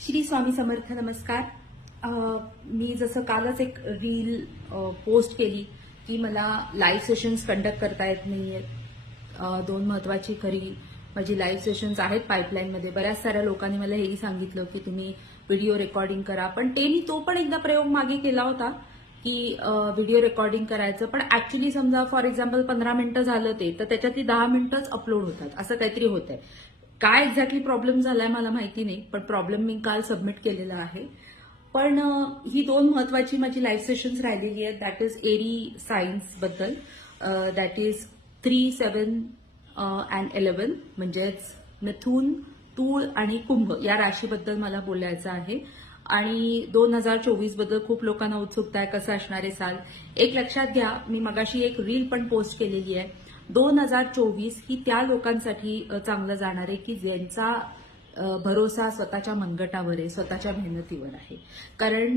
श्री स्वामी समर्थ. नमस्कार. मी जसं कालच एक रील पोस्ट केली की मला लाईव्ह सेशन्स कंडक्ट करता येत नाहीयेत. दोन महत्वाची खरी माझी लाईव्ह सेशन्स आहेत पाईपलाईनमध्ये. बऱ्याच साऱ्या लोकांनी मला हेही सांगितलं की तुम्ही व्हिडिओ रेकॉर्डिंग करा, पण तो पण एकदा प्रयोग मागे केला होता की व्हिडिओ रेकॉर्डिंग करायचं, पण ऍक्च्युली समजा फॉर एक्झाम्पल 15 मिनिटं झालं ते, तर त्याच्यातली 10 मिनिटंच अपलोड होतात, असं काहीतरी होतंय. काय एक्झॅक्टली प्रॉब्लेम झालाय मला माहिती नाही, पण प्रॉब्लेम मी काल सबमिट केलेला आहे. पण ही दोन महत्वाची माझी लाईव्ह सेशन्स राहिलेली आहेत. दॅट इज एरी सायन्स बद्दल. दॅट इज 3, 7 अँड 11, म्हणजेच मिथुन, तूळ आणि कुंभ या राशीबद्दल मला बोलायचं आहे. आणि 2024 बद्दल खूप लोकांना उत्सुकता आहे, कसं असणार आहे साल. एक लक्षात घ्या, मी मगाशी एक रील पण पोस्ट केलेली आहे. 2024 ही त्या लोकांसाठी चांगलं जाणार आहे की ज्यांचा भरोसा स्वतःच्या मनगटावर आहे, स्वतःच्या मेहनतीवर आहे. कारण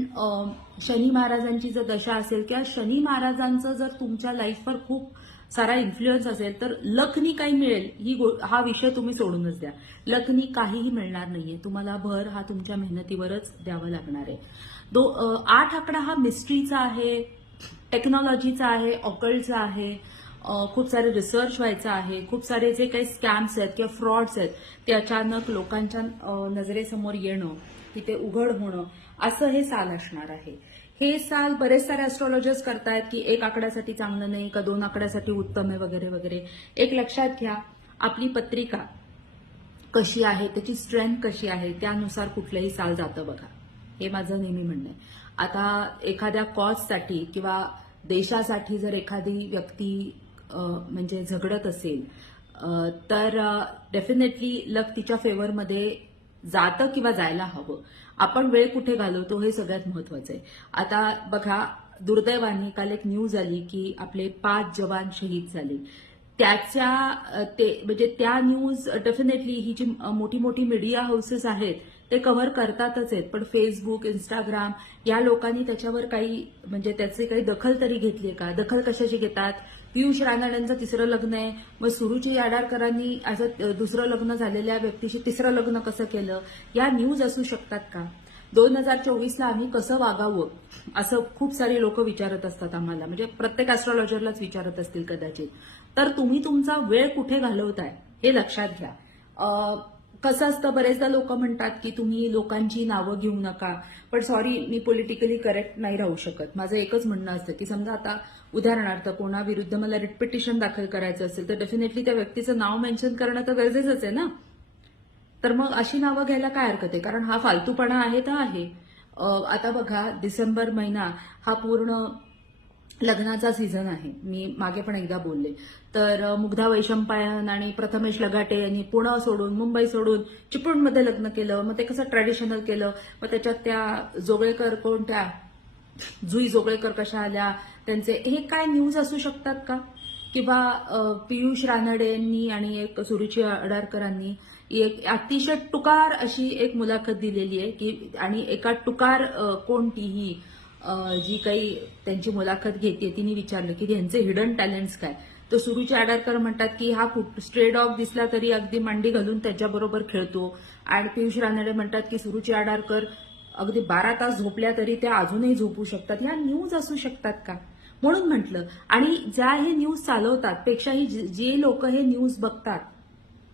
शनी महाराजांची जर दशा असेल किंवा शनी महाराजांचं जर तुमच्या लाईफवर खूप सारा इन्फ्लुएन्स असेल तर लखनी काही मिळेल हा विषय तुम्ही सोडूनच द्या. लखनी काहीही मिळणार नाहीये, तुम्हाला भर हा तुमच्या मेहनतीवरच द्यावा लागणार आहे. 8 आकडा हा मिस्ट्रीचा आहे, टेक्नॉलॉजीचा आहे, ऑकल्टचा आहे. खूप सारे रिसर्च व्हायचं आहे. खूप सारे जे काही स्कॅम्स आहेत किंवा फ्रॉड्स आहेत ते अचानक लोकांच्या नजरेसमोर येणं, तिथे उघड होणं, असं हे साल असणार आहे. हे साल बरेच सारे ऍस्ट्रॉलॉजर्स करतायत की 1 आकड्यासाठी चांगलं नाही का 2 आकड्यासाठी उत्तम आहे वगैरे वगैरे. एक लक्षात घ्या, आपली पत्रिका कशी आहे, त्याची स्ट्रेंथ कशी आहे, त्यानुसार कुठलंही साल जातं बघा. हे माझं नेहमी म्हणणं आहे. आता एखाद्या कॉजसाठी किंवा देशासाठी जर एखादी व्यक्ती म्हणजे झगडत असेल तर डेफिनेटली लक तिच्या फेवरमध्ये जातं किंवा जायला हवं. आपण वेळ कुठे घालवतो हे सगळ्यात महत्वाचं आहे. आता बघा, दुर्दैवाने काल एक न्यूज आली की आपले 5 जवान शहीद झाले. म्हणजे त्या न्यूज डेफिनेटली ही जी मोठी मोठी मीडिया हाऊसेस आहेत ते कव्हर करतातच आहेत, पण फेसबुक, इंस्टाग्राम या लोकांनी त्याच्यावर काही म्हणजे त्याची काही दखल तरी घेतली का? दखल कशाची घेतात? पियुष रानडेंचं 3रं लग्न आहे, मग सुरुची याडारकरांनी असं दुसरं लग्न झालेल्या व्यक्तीशी 3रं लग्न कसं केलं? या न्यूज असू शकतात का? 2024ला आम्ही कसं वागावं असं खूप सारे लोक विचारत असतात आम्हाला, म्हणजे प्रत्येक ऍस्ट्रॉलॉजरलाच विचारत असतील कदाचित. तर तुम्ही तुमचा वेळ कुठे घालवताय हे लक्षात घ्या. कसं असतं, बरेचदा लोक म्हणतात की तुम्ही लोकांची नावं घेऊ नका, पण सॉरी, मी पॉलिटिकली करेक्ट नाही राहू शकत. माझं एकच म्हणणं असतं की समजा आता उदाहरणार्थ कोणाविरुद्ध मला रिट पिटिशन दाखल करायचं असेल तर डेफिनेटली त्या व्यक्तीचं नाव मेन्शन करणं तर गरजेचंच आहे ना. तर मग अशी नावं घ्यायला काय हरकत आहे, कारण हा फालतूपणा आहे तर आहे. आता बघा, डिसेंबर महिना हा पूर्ण लग्नाचा सीझन आहे. मी मागे पण एकदा बोलले. तर मुग्धा वैशंपायन आणि प्रथमेश लगाटे यांनी पुणे सोडून, मुंबई सोडून चिपळूणमध्ये लग्न केलं. मग ते कसं ट्रॅडिशनल केलं. मग त्याच्यात त्या जोगळेकर कोणत्या जुई जोगळेकर कशा आल्या, त्यांचे हे काय न्यूज असू शकतात का? किंवा पियुष रानडेंनी आणि एक सुरुची अडारकरांनी एक अतिशय टुकार अशी एक मुलाखत दिलेली आहे की, आणि एका टुकार कोणतीही जी काही त्यांची मुलाखत घेते तिने विचारलं की त्यांचे हिडन टॅलेंट्स काय. तर सुरुची आडारकर म्हणतात की हा स्ट्रे डॉग दिसला तरी अगदी मांडी घालून त्याच्याबरोबर खेळतो. आणि पियुष रानडे म्हणतात की सुरुची आडारकर अगदी 12 तास झोपल्या तरी त्या अजूनही झोपू शकतात. या न्यूज असू शकतात का? म्हणून म्हटलं. आणि ज्या हे न्यूज चालवतात पेक्षाही जे लोक हे न्यूज बघतात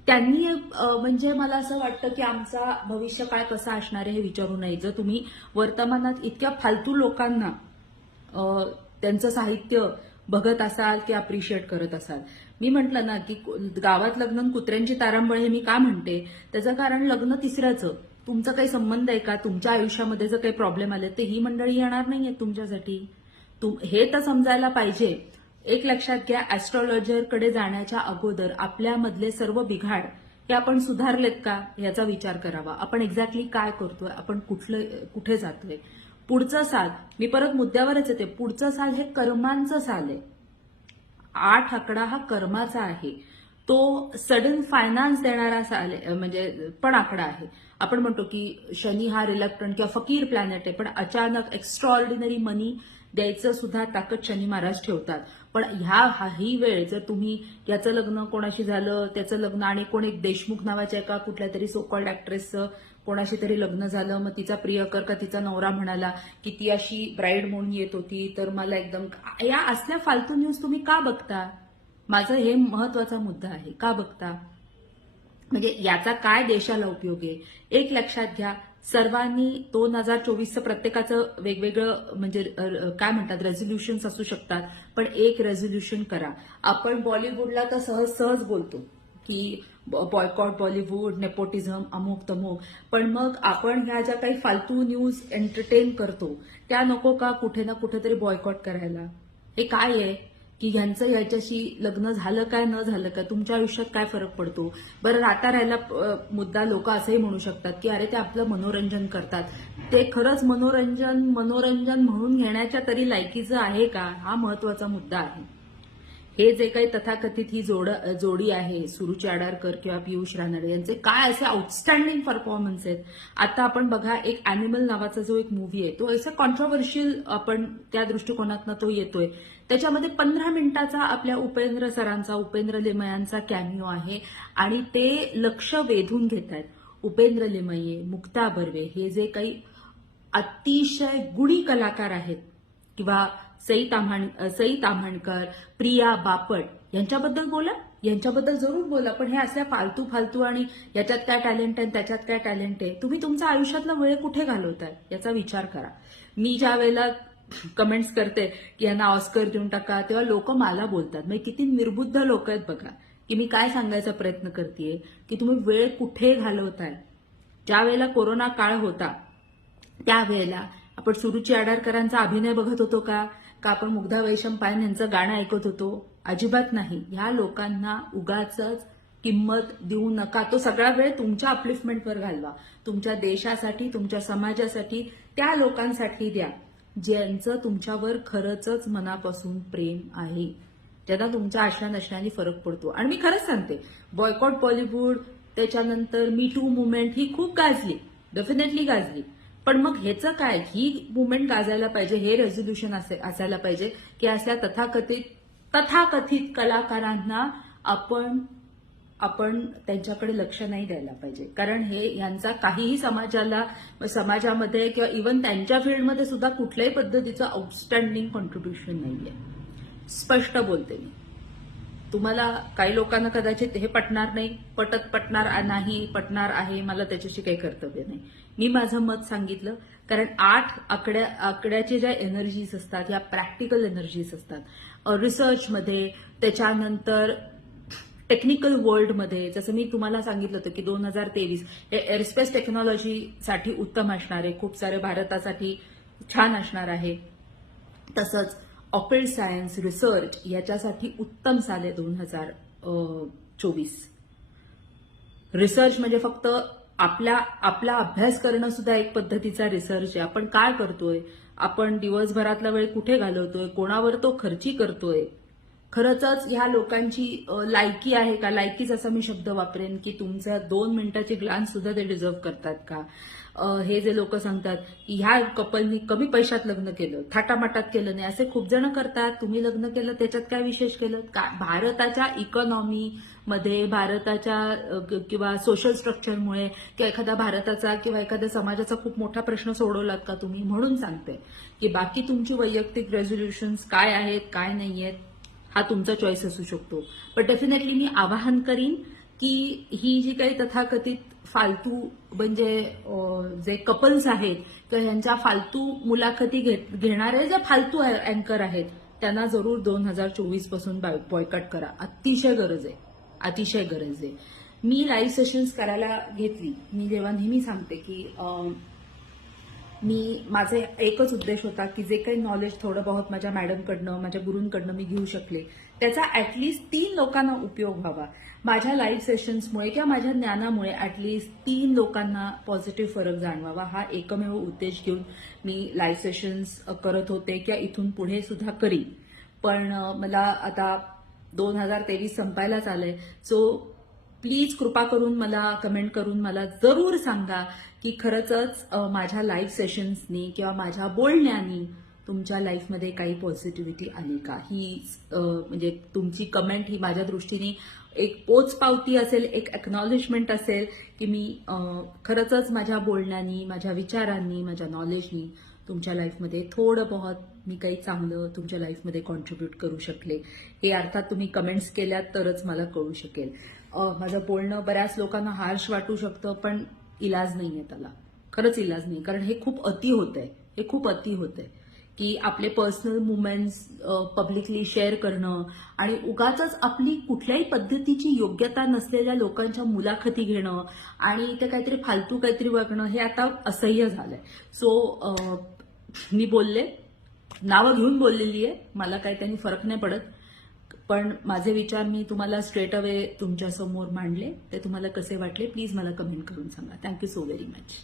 त्यांनी म्हणजे मला असं वाटतं की आमचा भविष्यकाळ कसा असणार आहे हे विचारू नये. जर तुम्ही वर्तमानात इतक्या फालतू लोकांना त्यांचं साहित्य बघत असाल की अप्रिशिएट करत असाल. मी म्हटलं ना की गावात लग्न कुत्र्यांची तारांबळ हे मी का म्हणते, त्याचं कारण लग्न 3रंचं तुमचा काही संबंध आहे का? तुमच्या आयुष्यामध्ये जर काही प्रॉब्लेम आले तर ही मंडळी येणार नाहीये तुमच्यासाठी. हे तर समजायला पाहिजे. एक लक्षात घ्या, ऍस्ट्रॉलॉजरकडे जाण्याच्या अगोदर आपल्यामधले सर्व बिघाड हे आपण सुधारलेत का याचा विचार करावा. आपण एक्झॅक्टली काय करतोय, आपण कुठे जातोय. पुढचं साल, मी परत मुद्द्यावरच येते, पुढचं साल हे कर्मांचं साल आहे. 8 आकडा हा कर्माचा आहे. तो सडन फायनान्स देणारा साल म्हणजे पण आकडा आहे. आपण म्हणतो की शनी हा रिलक्टंट किंवा फकीर प्लॅनेट आहे, पण अचानक एक्स्ट्राऑर्डिनरी मनी द्यायचं सुद्धा ताकद शनी महाराज ठेवतात. पण ही वेळ जर तुम्ही याचं लग्न कोणाशी झालं, त्याचं लग्न आणि कोण एक देशमुख नावाच्या एका कुठल्या तरी सो कॉल्ड ऍक्ट्रेसचं कोणाशी तरी लग्न झालं, मग तिचा प्रियकर का तिचा नवरा म्हणाला की ती अशी ब्राईड म्हणून येत होती, तर मला एकदम या असल्या फालतू न्यूज तुम्ही का बघता? माझं हे महत्वाचा मुद्दा आहे, का बघता? म्हणजे याचा काय देशाला उपयोग आहे? एक लक्षात घ्या, सर्वांनी 2024चं प्रत्येकाचं वेगवेगळं म्हणजे काय म्हणतात रेझोल्युशन्स असू शकतात, पण एक रेझोल्युशन करा. आपण बॉलिवूडला तर सहज सहज बोलतो की बॉयकॉट बॉलिवूड, नेपोटिझम, अमुक तमुक, पण मग आपण ह्या ज्या काही फालतू न्यूज एंटरटेन करतो त्या नको का कुठे ना कुठेतरी बॉयकॉट करायला? हे काय आहे की ह्यांचं ह्याच्याशी लग्न झालं काय न झालं काय, तुमच्या आयुष्यात काय फरक पडतो? बरं, राहता राहिला मुद्दा लोक असंही म्हणू शकतात की अरे ते आपलं मनोरंजन करतात. ते खरंच मनोरंजन म्हणून घेण्याच्या तरी लायकीचं आहे का? हा महत्वाचा मुद्दा आहे. हे जे काही तथाकथित ही जोडी आहे, सुरुची आडारकर किंवा पियुष रानडे यांचे काय असे आउटस्टँडिंग परफॉर्मन्स आहेत. आता आपण बघा, एक अॅनिमल नावाचा जो एक मूव्ही आहे तो असं कॉन्ट्रोव्हर्शियल आपण त्या दृष्टिकोनातनं तो येतोय. त्याच्यामध्ये 15 मिनिटाचा आपल्या उपेंद्र सरांचा, उपेंद्र लिमयांचा कॅमिओ आहे आणि ते लक्ष वेधून घेत आहेत. उपेंद्र लिमये, मुक्ता बर्वे हे जे काही अतिशय गुणी कलाकार आहेत किंवा सई ताम्हणकर, प्रिया बापट यांच्याबद्दल बोला, यांच्याबद्दल जरूर बोला, पण हे असल्या फालतू आणि याच्यात काय टॅलेंट आहे त्याच्यात काय टॅलेंट आहे, तुम्ही तुमचा आयुष्यातला वेळ कुठे घालवताय याचा विचार करा. मी ज्या वेळेला कमेंट्स करते की यांना ऑस्कर देऊन टाका, तेव्हा लोक मला बोलतात, म्हणजे किती निर्बुद्ध लोक आहेत बघा, की मी काय सांगायचा प्रयत्न करतेय की तुम्ही वेळ कुठे घालवताय. ज्या वेळेला कोरोना काळ होता त्यावेळेला आपण सुरुची आडारकरांचा अभिनय बघत होतो का आपण मुग्धा वैशंपायन यांचं गाणं ऐकत होतो? अजिबात नाही. ह्या लोकांना उगाचच किंमत देऊ नका. तो सगळा वेळ तुमच्या अपलिफ्टमेंटवर घालवा, तुमच्या देशासाठी, तुमच्या समाजासाठी, त्या लोकांसाठी द्या ज्यांचं तुमच्यावर खरंच मनापासून प्रेम आहे, ज्यांना तुमच्या आशा नशनाने फरक पडतो. आणि मी खरंच सांगते, बॉयकॉट बॉलिवूड, त्याच्यानंतर मी टू मुवमेंट ही खूप गाजली, डेफिनेटली गाजली, पण मग ह्याचं काय? ही मुवमेंट गाजायला पाहिजे, हे रेझोल्युशन असायला पाहिजे की असल्या तथाकथित कलाकारांना आपण त्यांच्याकडे लक्ष नाही द्यायला पाहिजे, कारण हे यांचा काहीही समाजामध्ये किंवा इव्हन त्यांच्या फील्डमध्ये सुद्धा कुठल्याही पद्धतीचं आउटस्टँडिंग कॉन्ट्रीब्युशन नाहीये. स्पष्ट बोलते मी. तुम्हाला काही लोकांना कदाचित हे पटणार नाही, पटणार आहे, मला त्याच्याशी काही कर्तव्य नाही. मी माझं मत सांगितलं, कारण 8 आकड्याचे ज्या एनर्जीज असतात या प्रॅक्टिकल एनर्जीज असतात. रिसर्चमध्ये, त्याच्यानंतर टेक्निकल वर्ल्डमध्ये, जसं मी तुम्हाला सांगितलं होतं की 2023 हे एअरस्पेस टेक्नॉलॉजीसाठी उत्तम असणार आहे, खूप सारे भारतासाठी छान असणार आहे. तसंच ऑपेल्ड सायन्स, रिसर्च याच्यासाठी उत्तम साल आहे 2024. रिसर्च म्हणजे फक्त आपला अभ्यास करणं सुद्धा एक पद्धतीचा रिसर्च आहे. आपण काय करतोय, आपण दिवसभरातला वेळ कुठे घालवतोय, कोणावर तो खर्ची करतोय, खरंच ह्या लोकांची लायकी आहे का? लायकीच असा मी शब्द वापरेन की तुमच्या 2 मिनिटाची ग्लान्स सुद्धा ते डिझर्व्ह करतात का? हे जे लोक सांगतात की ह्या कपलनी कमी पैशात लग्न केलं, थाटामाटात केलं नाही, असे खूप जण करतात. तुम्ही लग्न केलं त्याच्यात काय विशेष केलं का? भारताच्या इकॉनॉमीमध्ये, भारताच्या किंवा सोशल स्ट्रक्चरमुळे किंवा एखाद्या भारताचा किंवा एखाद्या समाजाचा खूप मोठा प्रश्न सोडवलात का तुम्ही? म्हणून सांगते की बाकी तुमची वैयक्तिक रेझोल्युशन्स काय आहेत, काय नाही आहेत, हा तुमचा चॉईस असू शकतो. पण डेफिनेटली मी आवाहन करीन की ही जी काही तथाकथित फालतू म्हणजे जे कपल्स आहेत किंवा यांच्या फालतू मुलाखती घेणारे जे फालतू अँकर आहेत त्यांना जरूर 2024 पासून बॉयकॉट करा. अतिशय गरज आहे. मी लाईव्ह सेशन्स करायला घेतली. मी जेव्हा नेहमी सांगते की माझा एकच उद्देश होता की जे काही नॉलेज थोडं बहुत माझ्या मॅडमकडनं, माझ्या गुरूंकडनं मी घेऊ शकले त्याचा ऍटलिस्ट 3 लोकांना उपयोग व्हावा. माझ्या लाईव्ह सेशन्समुळे किंवा माझ्या ज्ञानामुळे ऍटलिस्ट 3 लोकांना पॉझिटिव्ह फरक जाणवावा, हा एकमेव उद्देश घेऊन मी लाईव्ह सेशन्स करत होते किंवा इथून पुढे सुद्धा करीन. पण मला आता 2023 संपायलाच आलंय. सो प्लीज कृपा करून मला कमेंट करून मला जरूर सांगा की खरंच माझ्या लाईव्ह सेशन्सनी किंवा माझ्या बोलण्यानी तुमच्या लाईफमध्ये काही पॉझिटिव्हिटी आली का? ही म्हणजे तुमची कमेंट ही माझ्या दृष्टीने एक पोचपावती असेल, एक एक्नॉलेजमेंट असेल की मी खरंच माझ्या बोलण्यानी, माझ्या विचारांनी, माझ्या नॉलेजनी तुमच्या लाईफमध्ये थोडं बहुत मी काही चांगलं तुमच्या लाईफमध्ये कॉन्ट्रीब्यूट करू शकले. हे अर्थात तुम्ही कमेंट्स केल्यात तरच मला कळू शकेल. माझं बोलणं बऱ्याच लोकांना हार्श वाटू शकतं, पण इलाज नाहीये त्याला. खरंच इलाज नाही, कारण हे खूप अति होतंय. हे खूप अति होतंय की आपले पर्सनल मुवमेंट्स पब्लिकली शेअर करणं आणि उगाचच आपली कुठल्याही पद्धतीची योग्यता नसलेल्या लोकांच्या मुलाखती घेणं आणि ते काहीतरी फालतू काहीतरी वागणं हे आता असह्य झालंय. सो मी बोलले, नावं घेऊन बोललेली आहे, मला काही त्यांनी फरक नाही पडत, पण माझे विचार मी तुम्हाला स्ट्रेट अवे तुमच्यासमोर मांडले. ते तुम्हाला कसे वाटले प्लीज मला कमेंट करून सांगा. Thank you so very much.